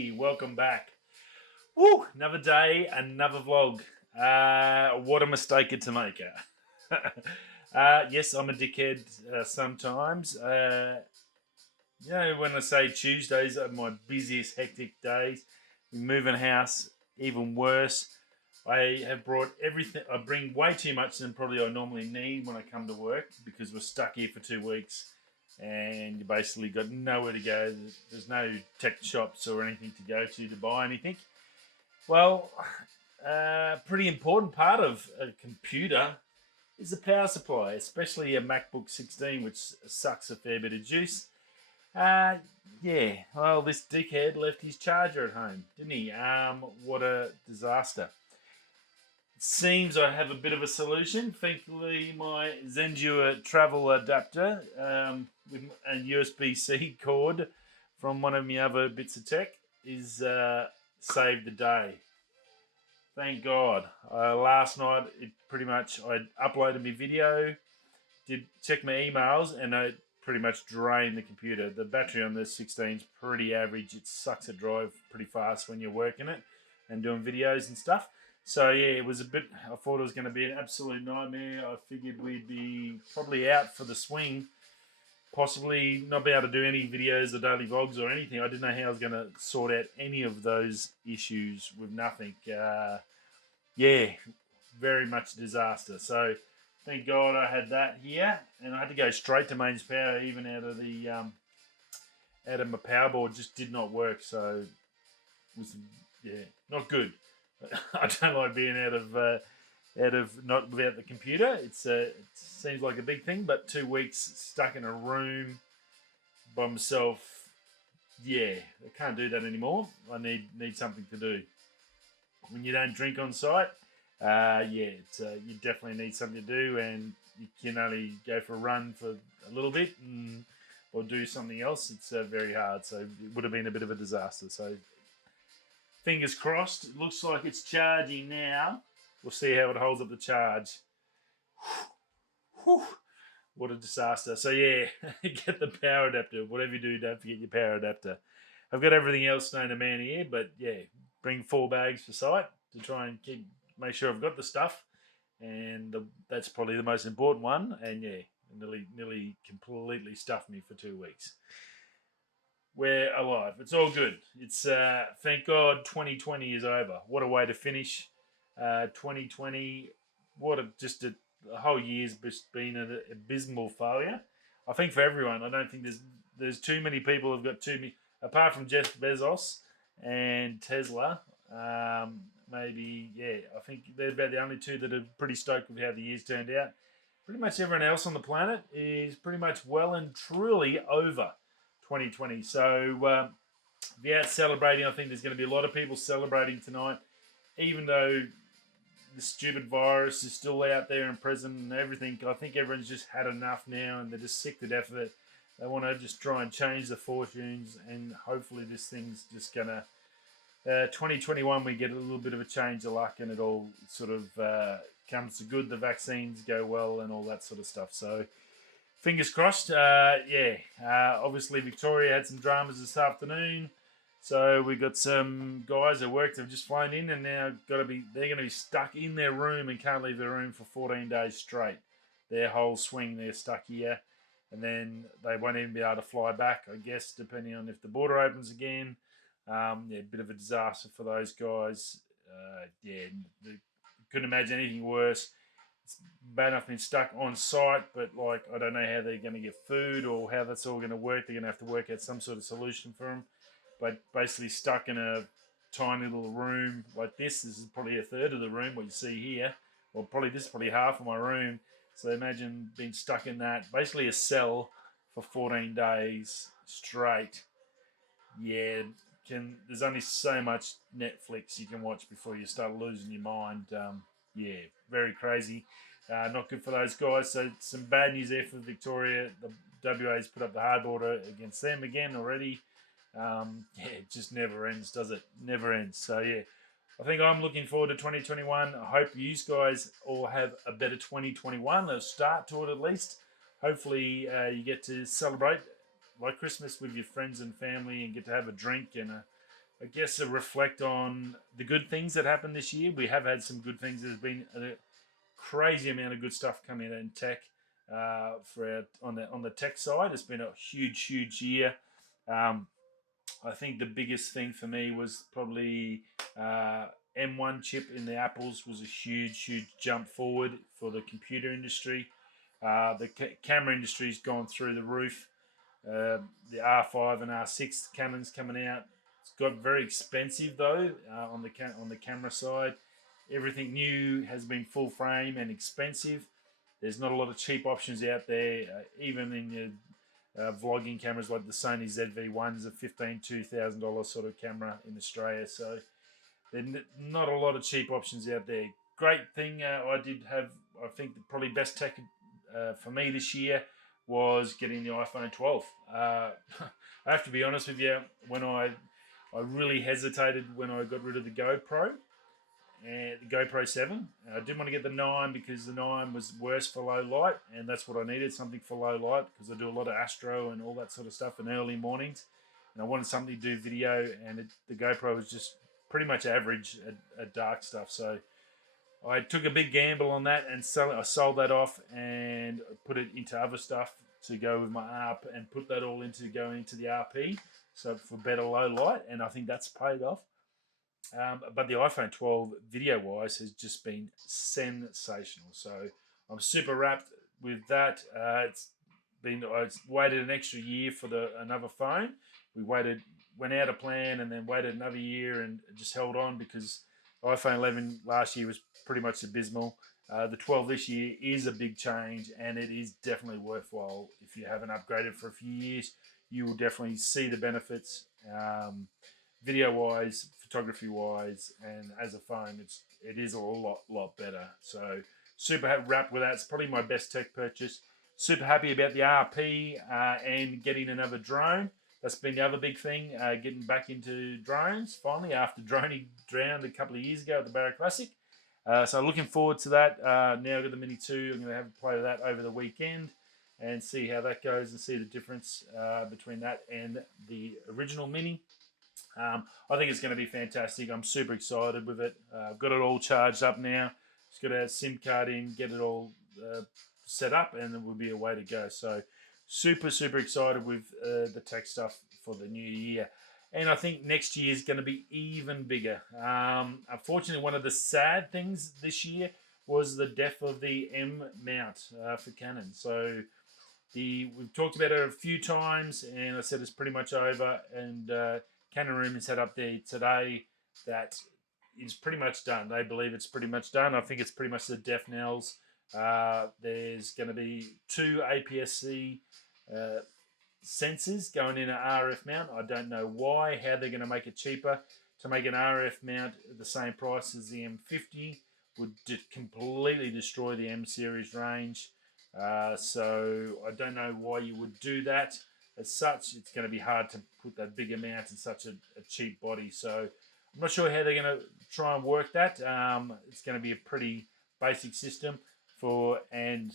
Hey, welcome back. Woo! Another day, another vlog. What a mistake to make. Yes, I'm a dickhead sometimes. When I say Tuesdays are my busiest, hectic days, moving house, even worse. I have brought everything. I bring way too much than probably I normally need when I come to work because we're stuck here for 2 weeks and you basically got nowhere to go. There's no tech shops or anything to go to buy anything. Well, pretty important part of a computer is the power supply, especially a MacBook 16, which sucks a fair bit of juice. Well, this dickhead left his charger at home, didn't he? What a disaster. It seems I have a bit of a solution. Thankfully, my Zendure travel adapter with a USB-C cord from one of my other bits of tech is saved the day. Thank God. Last night, I uploaded my video, did check my emails, and it pretty much drained the computer. The battery on the 16 is pretty average. It sucks to drive pretty fast when you're working it and doing videos and stuff. So yeah, it was I thought it was going to be an absolute nightmare. I figured we'd be probably out for the swing, possibly not be able to do any videos or daily vlogs or anything. I didn't know how I was going to sort out any of those issues with nothing. Very much a disaster. So thank God I had that here, and I had to go straight to mains power, even out of my power board. Just did not work. So it was not good. I don't like being out of not without the computer. It seems like a big thing, but 2 weeks stuck in a room by myself. Yeah, I can't do that anymore. I need something to do. When you don't drink on site, you definitely need something to do, and you can only go for a run for a little bit or do something else. It's very hard, so it would have been a bit of a disaster. So fingers crossed. It looks like it's charging now. We'll see how it holds up the charge. Whew. What a disaster. So yeah, get the power adapter. Whatever you do, don't forget your power adapter. I've got everything else known to man here, but yeah, bring 4 bags for site to try and make sure I've got the stuff. And that's probably the most important one. And yeah, nearly completely stuffed me for 2 weeks. We're alive. It's all good. It's thank God 2020 is over. What a way to finish 2020. The whole year's just been an abysmal failure. I think for everyone. I don't think there's too many people who've got too many, apart from Jeff Bezos and Tesla. Maybe, I think they're about the only two that are pretty stoked with how the year's turned out. Pretty much everyone else on the planet is pretty much well and truly over 2020. So if you're out celebrating, I think there's going to be a lot of people celebrating tonight, even though the stupid virus is still out there and present and everything. I think everyone's just had enough now and they're just sick to death of it. They want to just try and change the fortunes, and hopefully this thing's just going to 2021 we get a little bit of a change of luck and it all sort of comes to good. The vaccines go well and all that sort of stuff. So fingers crossed. Obviously Victoria had some dramas this afternoon. So we got some guys at work that have just flown in and now they're going to be stuck in their room and can't leave their room for 14 days straight. Their whole swing, they're stuck here. And then they won't even be able to fly back, I guess, depending on if the border opens again. A bit of a disaster for those guys. Couldn't imagine anything worse. It's bad enough being stuck on site, but I don't know how they're going to get food or how that's all going to work. They're going to have to work out some sort of solution for them. But basically stuck in a tiny little room like this. This is probably a third of the room, what you see here. Or this is probably half of my room. So imagine being stuck in that. Basically a cell for 14 days straight. Yeah, there's only so much Netflix you can watch before you start losing your mind. Very crazy. Not good for those guys. So some bad news there for Victoria. The WA's put up the hard border against them again already. It just never ends, does it? Never ends. So yeah, I think I'm looking forward to 2021. I hope you guys all have a better 2021, a start to it at least. Hopefully you get to celebrate like Christmas with your friends and family and get to have a drink and I guess, reflect on the good things that happened this year. We have had some good things. There's been a crazy amount of good stuff coming out in tech on the tech side. It's been a huge year. Um, I think the biggest thing for me was probably M1 chip in the Apples was a huge jump forward for the computer industry. The camera industry's gone through the roof. The R5 and R6 Canons coming out. It's got very expensive though on the camera side. Everything new has been full frame and expensive. There's not a lot of cheap options out there, even in your vlogging cameras like the Sony ZV-1 is a $2,000 sort of camera in Australia. So there's not a lot of cheap options out there. Great thing I did have, I think the probably best tech for me this year was getting the iPhone 12. I have to be honest with you, when I really hesitated when I got rid of the GoPro and the GoPro 7. I didn't want to get the 9 because the 9 was worse for low light, and that's what I needed, something for low light, because I do a lot of astro and all that sort of stuff in early mornings, and I wanted something to do video, and the GoPro was just pretty much average at dark stuff. So I took a big gamble on that, and I sold that off and put it into other stuff to go with my ARP, and put that all into going into the RP, so for better low light, and I think that's paid off. But the iPhone 12 video-wise has just been sensational. So I'm super wrapped with that. I waited an extra year for another phone. Went out of plan, and then waited another year and just held on because iPhone 11 last year was pretty much abysmal. The 12 this year is a big change, and it is definitely worthwhile. If you haven't upgraded for a few years, you will definitely see the benefits. Video-wise, photography-wise, and as a phone, it is a lot better. So super wrapped with that. It's probably my best tech purchase. Super happy about the RP and getting another drone. That's been the other big thing, getting back into drones finally after droning drowned a couple of years ago at the Barra Classic. So looking forward to that. Now I've got the Mini 2. I'm going to have a play with that over the weekend and see how that goes and see the difference between that and the original Mini. I think it's going to be fantastic. I'm super excited with it. I've got it all charged up now. Just got to have SIM card in, get it all set up, and it will be a way to go. So super excited with the tech stuff for the new year. And I think next year is going to be even bigger. Unfortunately, one of the sad things this year was the death of the M mount for Canon. So we've talked about it a few times, and I said it's pretty much over. And Canon Room has had up there today that is pretty much done. They believe it's pretty much done. I think it's pretty much the death knells. There's going to be 2 APS-C sensors going in an RF mount. I don't know how they're going to make it cheaper. To make an RF mount at the same price as the M50 would completely destroy the M series range. So I don't know why you would do that. As such, it's going to be hard to put that bigger mount in such a cheap body. So I'm not sure how they're going to try and work that. It's going to be a pretty basic system and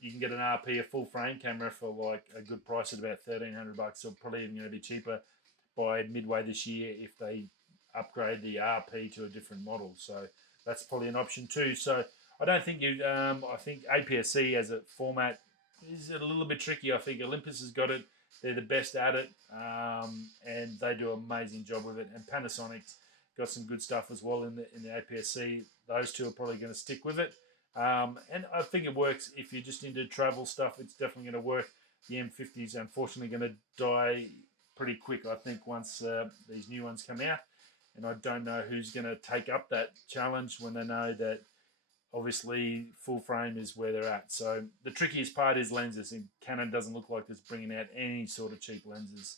you can get an RP, a full frame camera, for like a good price at about $1,300. So probably even going to be cheaper by midway this year if they upgrade the RP to a different model. So that's probably an option too. So I don't think I think APS-C as a format is a little bit tricky. I think Olympus has got it. They're the best at it, and they do an amazing job with it. And Panasonic's got some good stuff as well in the APS-C. Those two are probably going to stick with it. And I think it works if you're just into travel stuff. It's definitely going to work. The M50 is unfortunately going to die pretty quick, I think, once these new ones come out. And I don't know who's going to take up that challenge when they know that obviously full frame is where they're at. So the trickiest part is lenses, and Canon doesn't look like it's bringing out any sort of cheap lenses,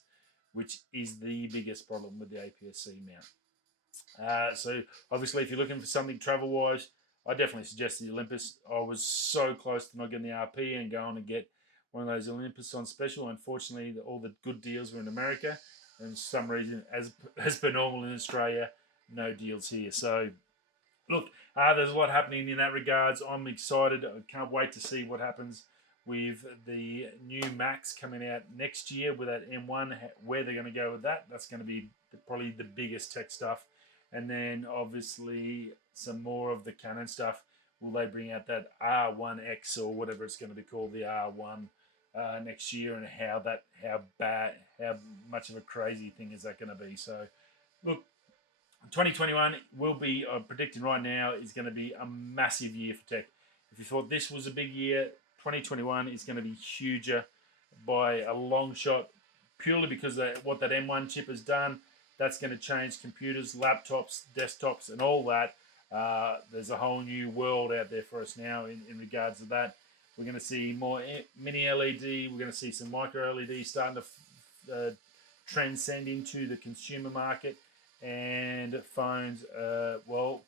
which is the biggest problem with the APS-C mount. So obviously if you're looking for something travel-wise, I definitely suggest the Olympus. I was so close to not getting the RP and going to get one of those Olympus on special. Unfortunately, all the good deals were in America, and for some reason, as per normal in Australia, no deals here. So look, there's a lot happening in that regards. I'm excited. I can't wait to see what happens with the new Max coming out next year with that M1, where they're going to go with that. That's going to be probably the biggest tech stuff. And then obviously some more of the Canon stuff. Will they bring out that R1X or whatever it's going to be called, the R1 next year, and how much of a crazy thing is that going to be? So, look, 2021 will be, I'm predicting right now, is going to be a massive year for tech. If you thought this was a big year, 2021 is going to be huger by a long shot, purely because of what that M1 chip has done. That's going to change computers, laptops, desktops, and all that. There's a whole new world out there for us now in regards to that. We're going to see more mini LED. We're going to see some micro LED starting to transcend into the consumer market. And phones, well,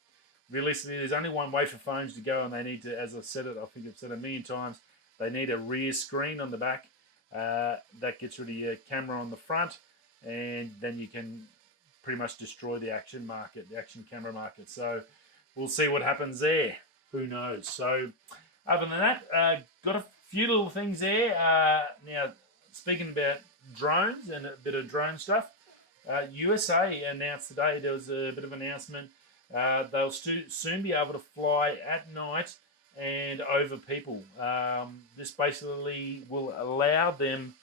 realistically, there's only one way for phones to go, and they need to, as I said it, I think I've said it a million times, they need a rear screen on the back. That gets rid of your camera on the front, and then you can pretty much destroy the action camera market. So we'll see what happens there. Who knows? So other than that, got a few little things there. Now, speaking about drones and a bit of drone stuff, USA announced today, there was a bit of an announcement, they'll soon be able to fly at night and over people. This basically will allow them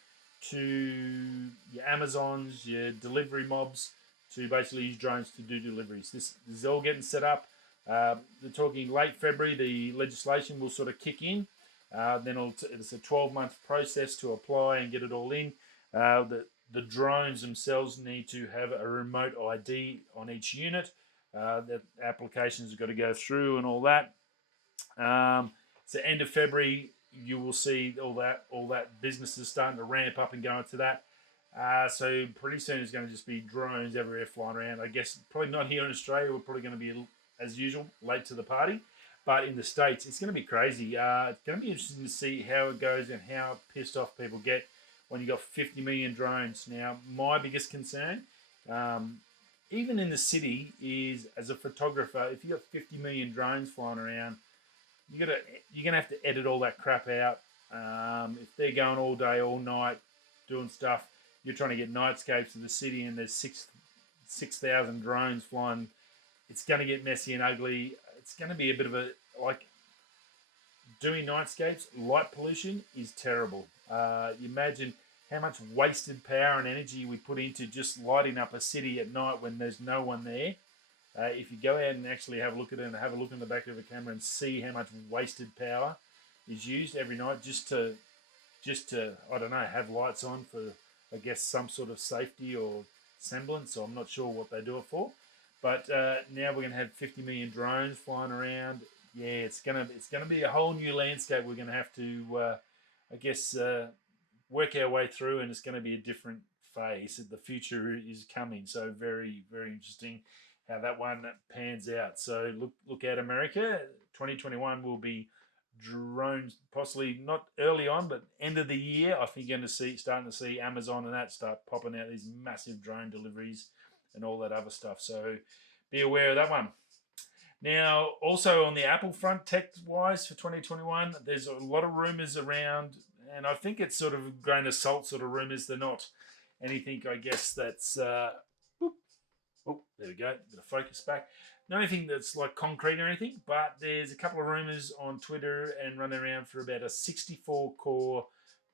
to, your Amazons, your delivery mobs, to basically use drones to do deliveries. This is all getting set up. They're talking late February, the legislation will sort of kick in. Then it's a 12-month process to apply and get it all in. The drones themselves need to have a remote ID on each unit. The applications have got to go through and all that. So end of February, you will see all that businesses starting to ramp up and go into that. So pretty soon it's going to just be drones everywhere flying around. I guess probably not here in Australia. We're probably going to be, as usual, late to the party. But in the States, it's going to be crazy. It's going to be interesting to see how it goes and how pissed off people get when you got 50 million drones. Now, my biggest concern, even in the city, is as a photographer, if you got 50 million drones flying around, you're gonna have to edit all that crap out. If they're going all day, all night, doing stuff, you're trying to get nightscapes of the city, and there's 6,000 drones flying. It's going to get messy and ugly. It's going to be a bit of a, like, doing nightscapes, light pollution is terrible. You imagine how much wasted power and energy we put into just lighting up a city at night when there's no one there. If you go out and actually have a look at it and have a look in the back of a camera and see how much wasted power is used every night just to I don't know, have lights on for, I guess, some sort of safety or semblance. So I'm not sure what they do it for. But now we're going to have 50 million drones flying around. Yeah, it's gonna be a whole new landscape. We're going to have to, I guess, work our way through, and it's going to be a different phase. The future is coming. So very, very interesting how that one pans out. So look at America. 2021 will be drones, possibly not early on, but end of the year. I think you're going to starting to see Amazon and that start popping out these massive drone deliveries and all that other stuff. So be aware of that one. Now, also on the Apple front, tech-wise for 2021, there's a lot of rumors around, and I think it's sort of a grain of salt sort of rumors. They're not anything, I guess, that's... there we go. Bit of focus back. Not anything that's like concrete or anything, but there's a couple of rumors on Twitter and running around for about a 64-core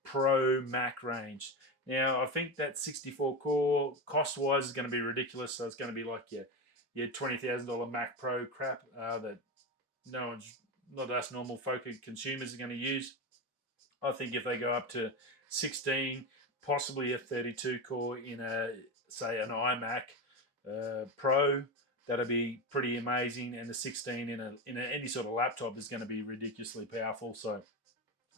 Pro Mac range. Now, I think that 64-core cost-wise is going to be ridiculous. So it's going to be like your $20,000 Mac Pro crap that not us normal folk consumers are going to use. I think if they go up to 16, possibly a 32-core in say an iMac Pro, that'll be pretty amazing. And the 16 in any sort of laptop is going to be ridiculously powerful. So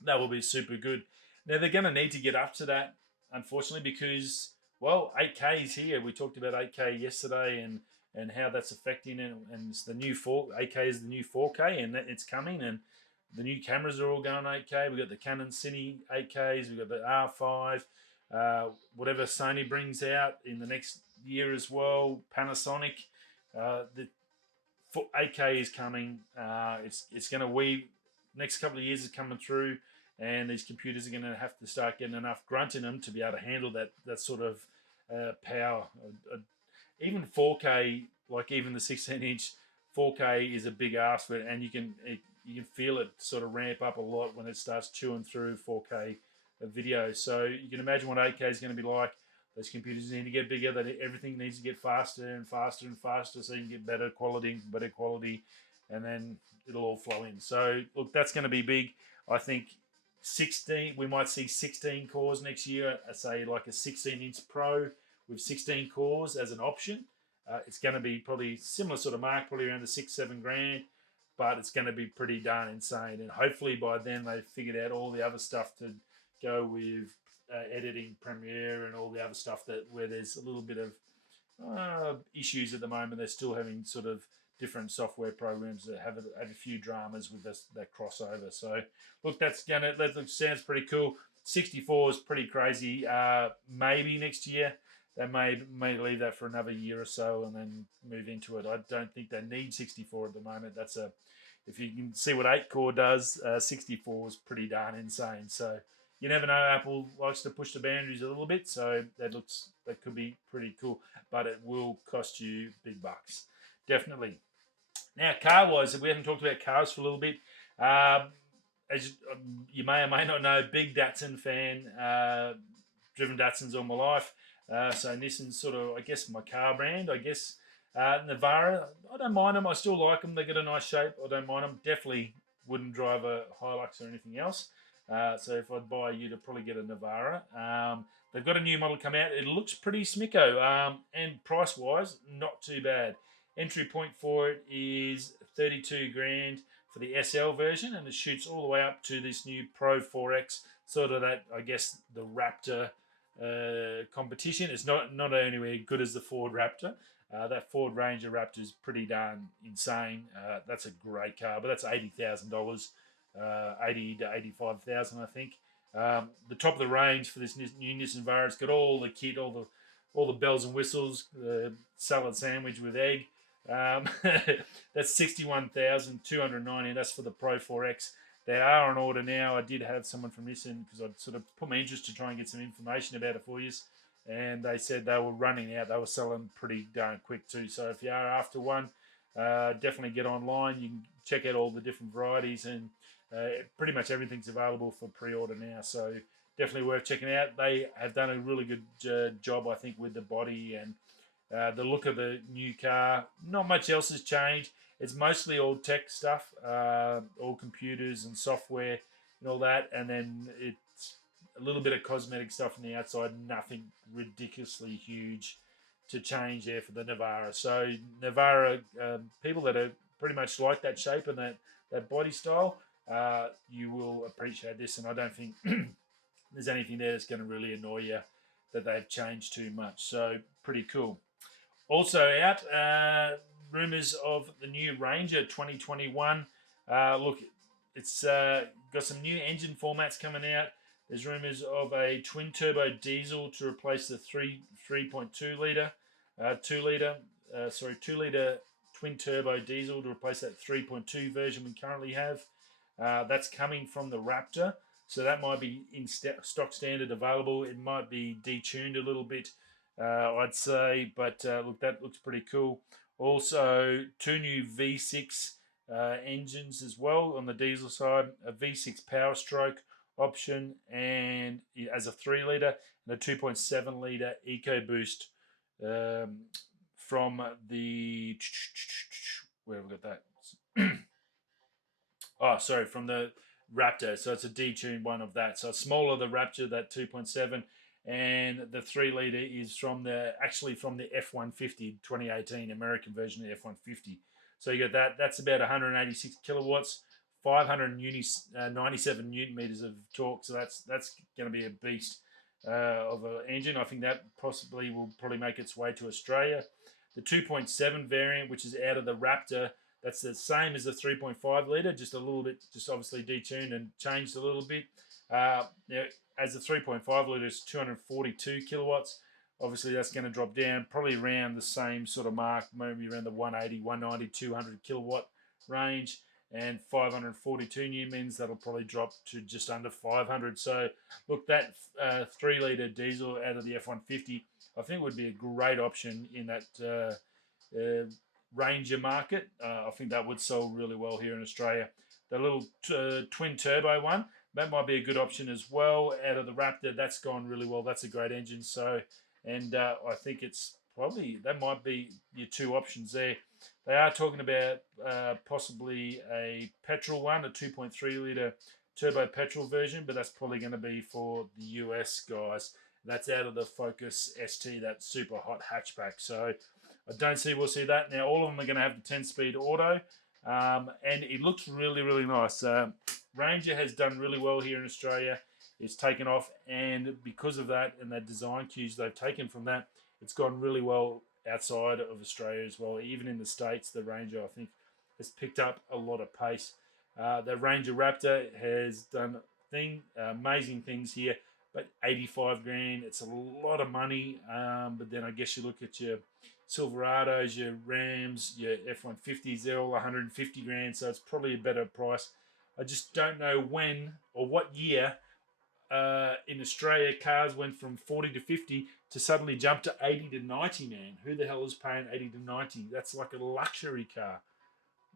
that will be super good. Now they're going to need to get up to that, unfortunately, because 8K is here. We talked about 8K yesterday and how that's affecting it. And it's the new 8K is the new 4K, and it's coming. And the new cameras are all going 8K. We've got the Canon Cine 8Ks. We've got the R5. Whatever Sony brings out in the next year as well. Panasonic. The 8K is coming. It's going to next couple of years is coming through, and these computers are going to have to start getting enough grunt in them to be able to handle that sort of power. even 4K, like even the 16-inch 4K is a big ask for it, and you can feel it sort of ramp up a lot when it starts chewing through 4K video. So you can imagine what 8K is going to be like. Those computers need to get bigger. That everything needs to get faster and faster and faster, so you can get better quality, and then it'll all flow in. So look, that's going to be big. I think 16. We might see 16 cores next year. I say like a 16-inch Pro with 16 cores as an option. It's going to be probably similar sort of mark, probably around the 6-7 grand, but it's going to be pretty darn insane. And hopefully by then they've figured out all the other stuff to go with editing Premiere and all the other stuff that where there's a little bit of issues at the moment. They're still having sort of different software programs that have a few dramas with that crossover. So look, that sounds pretty cool. 64 is pretty crazy. Maybe next year they may leave that for another year or so and then move into it. I don't think they need 64 at the moment. If you can see what 8-core does, 64 is pretty darn insane. So you never know. Apple likes to push the boundaries a little bit, so that could be pretty cool. But it will cost you big bucks, definitely. Now, car-wise, we haven't talked about cars for a little bit. As you may or may not know, big Datsun fan. Driven Datsuns all my life. So Nissan's sort of, I guess, my car brand. I guess Navara, I don't mind them. I still like them. They get a nice shape. I don't mind them. Definitely wouldn't drive a Hilux or anything else. So if I'd buy, you'd probably get a Navara. They've got a new model come out. It looks pretty smicko, and price-wise, not too bad. Entry point for it is 32 grand for the SL version, and it shoots all the way up to this new Pro 4X, sort of that, I guess, the Raptor competition. It's not anywhere good as the Ford Raptor. That Ford Ranger Raptor is pretty darn insane. That's a great car, but that's $80,000, 80 to 85,000, I think. The top of the range for this new Nissan Navara, it's got all the kit, all the bells and whistles, the salad sandwich with egg. That's 61,290. That's for the Pro 4X. They are on order now. I did have someone from Nissan because I'd sort of put my interest to try and get some information about it for you, and they said they were running out. They were selling pretty darn quick too. So if you are after one, definitely get online. You can check out all the different varieties, and pretty much everything's available for pre-order now. So definitely worth checking out. They have done a really good job, I think, with the body and the look of the new car. Not much else has changed. It's mostly all tech stuff, all computers and software and all that. And then it's a little bit of cosmetic stuff on the outside. Nothing ridiculously huge to change there for the Navara. So Navara, people that are pretty much like that shape and that body style, you will appreciate this. And I don't think there's anything there that's going to really annoy you that they've changed too much. So pretty cool. Also out, rumours of the new Ranger 2021. Look, it's got some new engine formats coming out. There's rumours of a twin turbo diesel to replace the 3.2 litre, 2 litre twin turbo diesel to replace that 3.2 version we currently have. That's coming from the Raptor, so that might be in stock standard available. It might be detuned a little bit, I'd say, but look, that looks pretty cool. Also, 2 new V6 engines as well on the diesel side, a V6 Power Stroke option, and as a 3 litre, and a 2.7 litre EcoBoost from the, where have we got that? From the Raptor. So it's a detuned one of that. So it's smaller, the Raptor, that 2.7, and the 3 litre is from the F-150 2018 American version of the F-150. So you got that. That's about 186 kilowatts, 597 newton meters of torque. So that's going to be a beast of an engine. I think that will probably make its way to Australia. The 2.7 variant, which is out of the Raptor, that's the same as the 3.5 litre, just a little bit, just obviously detuned and changed a little bit. Now, as the 3.5 litre is 242 kilowatts, obviously that's going to drop down probably around the same sort of mark, maybe around the 180, 190, 200 kilowatt range, and 542 newtons, that'll probably drop to just under 500. So look, that 3 litre diesel out of the F-150 I think would be a great option in that Ranger market. I think that would sell really well here in Australia. The little twin turbo one, that might be a good option as well. Out of the Raptor, that's gone really well. That's a great engine. So, and I think it's probably, that might be your two options there. They are talking about possibly a petrol one, a 2.3 litre turbo petrol version, but that's probably going to be for the US guys. That's out of the Focus ST, that super hot hatchback. So I don't see we'll see that. Now, all of them are going to have the 10-speed auto, and it looks really, really nice. Ranger has done really well here in Australia. It's taken off, and because of that and that design cues they've taken from that, it's gone really well outside of Australia as well. Even in the States, the Ranger, I think, has picked up a lot of pace. The Ranger Raptor has done amazing things here, but 85 grand, it's a lot of money. But then I guess you look at your Silverados, your Rams, your F-150s, they're all 150 grand, so it's probably a better price. I just don't know when or what year in Australia cars went from 40 to 50 to suddenly jump to 80 to 90, man. Who the hell is paying 80 to 90? That's like a luxury car.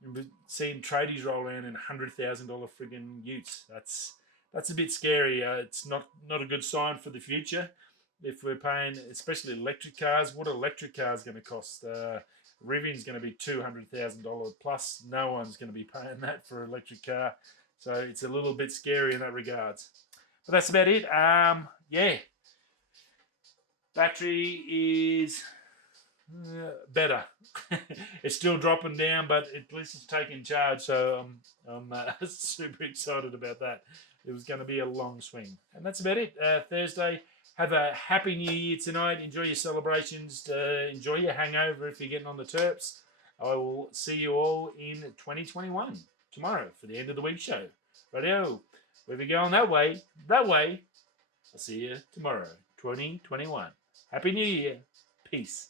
We're seeing tradies roll around in $100,000 friggin' utes. That's a bit scary. It's not a good sign for the future. If we're paying, especially electric cars, what are electric cars going to cost? Rivian's going to be $200,000 plus. No one's going to be paying that for an electric car. So it's a little bit scary in that regards. But that's about it. Yeah. Battery is better. It's still dropping down, but at least it's taking charge. So I'm super excited about that. It was going to be a long swing. And that's about it. Thursday. Have a happy New Year tonight. Enjoy your celebrations. Enjoy your hangover if you're getting on the terps. I will see you all in 2021 tomorrow for the end of the week show. Radio. We'll be going that way. I'll see you tomorrow, 2021. Happy New Year. Peace.